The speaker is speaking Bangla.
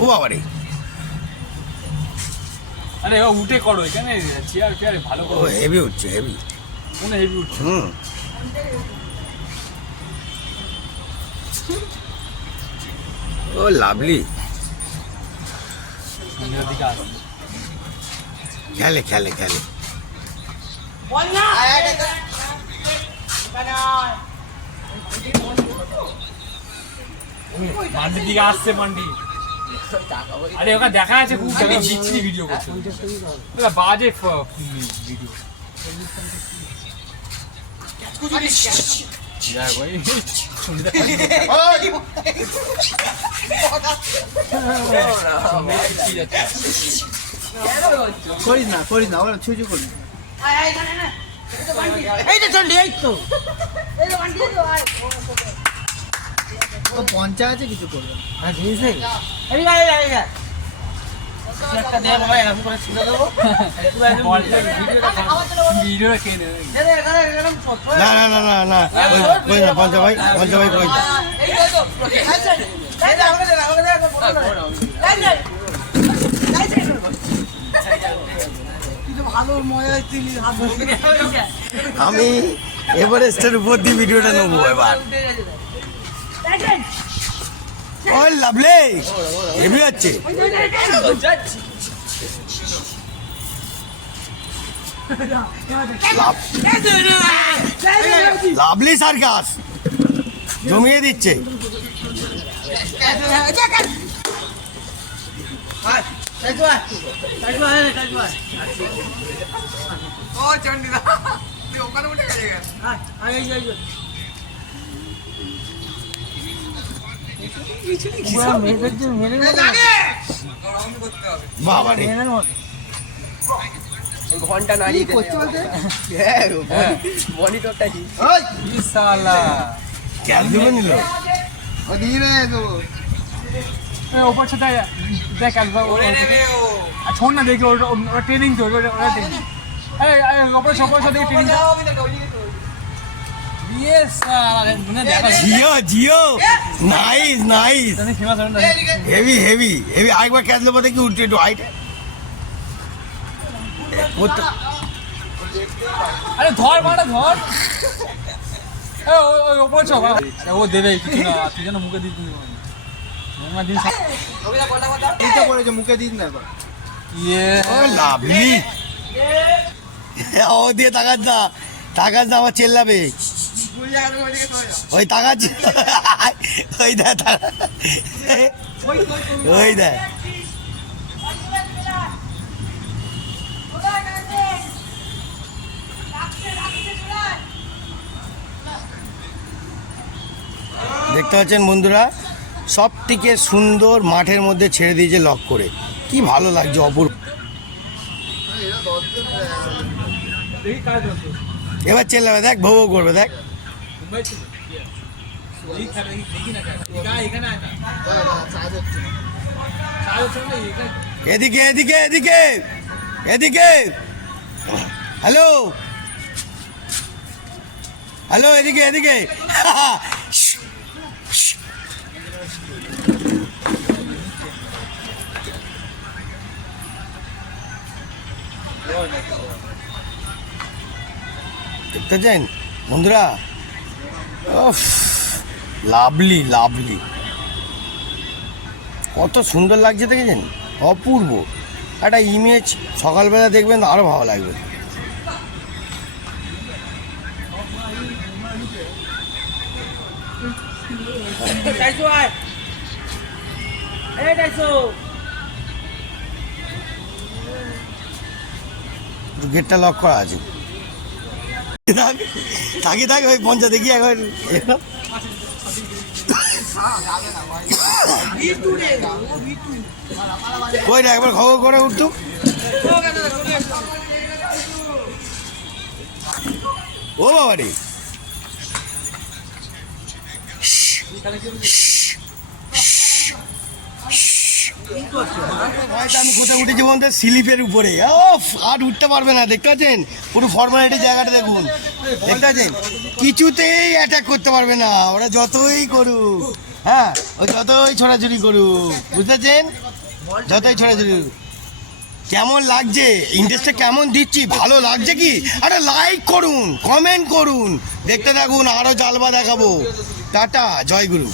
ও বাবা রে, আরে ও উঠে করো এখানে চেয়ার ফেয়ার ভালো ও করো। হেভি উঠছে, হেভি। কোন হেভি উঠছে? ও লাভলি। মন্দিরের দিকে আসো। খেলে খেলে খেলে। মান্ডির দিকে আসছে মান্ডি। আরে ওকে দেখা আছে খুব বিচ্ছিরি ভিডিও করছে, বাজে ভিডিও। করিস না ওরা ছুঁচু করিস না। ও পঞ্চায়েত আছে কিছু করবে না। জিনিস নেই একটা দেয়া বাবা এরকম করে ছিল দেবো ভিডিওটা কে নেবে? না না না না না, কই না পঞ্চা ভাই, পঞ্চা ভাই কই না। ভালো মজা ছিল। আমি এভারেস্টের উপর দিয়ে ভিডিওটা নেবো এবার। ও লাভলি, হেভি হচ্ছে। লাভলি সার্কাস জমিয়ে দিচ্ছে। বাবা রে, ঘন্টা নাড়িয়ে মনিটরটা কি ক্যাচ দেবে নিল। ওপর সাথে দেখ ছোড় না দেখি ওরা ট্রেনিং তো, ওরা ট্রেনিং। ওপর সবার সাথে training. Jio Jio, nice nice, heavy heavy heavy. আরেকবার ক্যাচ দেবো দেখি, উঠে একটু হাইট। আরে ধর মাটা ধর, ওপর ছ ও দেবে কিছু না, তুই যেন মুখে দিস মুখে দিন না লাভলি। ও দিয়ে তাকাস না, তাকাস না, আমার চেল্লাবে। ওই তাকাচ্ছি, ওই দেখ, ওই দেখ। দেখতে পাচ্ছেন বন্ধুরা, সব থেকে সুন্দর মাঠের মধ্যে ছেড়ে দিয়েছে লক করে, কি ভালো লাগছে, অপূর্ব। এবার চেল্লাবে, দেখ ভৌ ভৌ করবে, দেখ। এদিকে এদিকে এদিকে এদিকে, হ্যালো হ্যালো, এদিকে এদিকে। দেখতে চান বন্ধুরা, লাভলি লাভলি, কত সুন্দর লাগছে দেখেছেন, অপূর্ব একটা ইমেজ। সকালবেলা দেখবেন আরো ভালো লাগবে। গেটটা লক করা আছে, থাকি থাকি ওই পঞ্চা দেখি এখন। ওই না একবার খবর করে উঠতো। ও বাবা রে, আমি কোথায় উঠেছি বলতে, স্লিপের উপরে। আর উঠতে পারবে না, দেখতে পাচ্ছেন পুরো ফর্মালিটি জায়গাটা দেখুন, দেখতে পাচ্ছেন কিছুতেই অ্যাটাক করতে পারবে না ওরা, যতই করুক। হ্যাঁ ওই যতই ছোড়াছুড়ি করুক, বুঝতেছেন, যতই ছোড়াছুড়ি করুক। কেমন লাগছে, ইন্টারেস্টটা কেমন দিচ্ছি, ভালো লাগছে কি? আরে লাইক করুন, কমেন্ট করুন, দেখতে থাকুন, আরো জালবা দেখাবো। টাটা, জয় গুরু।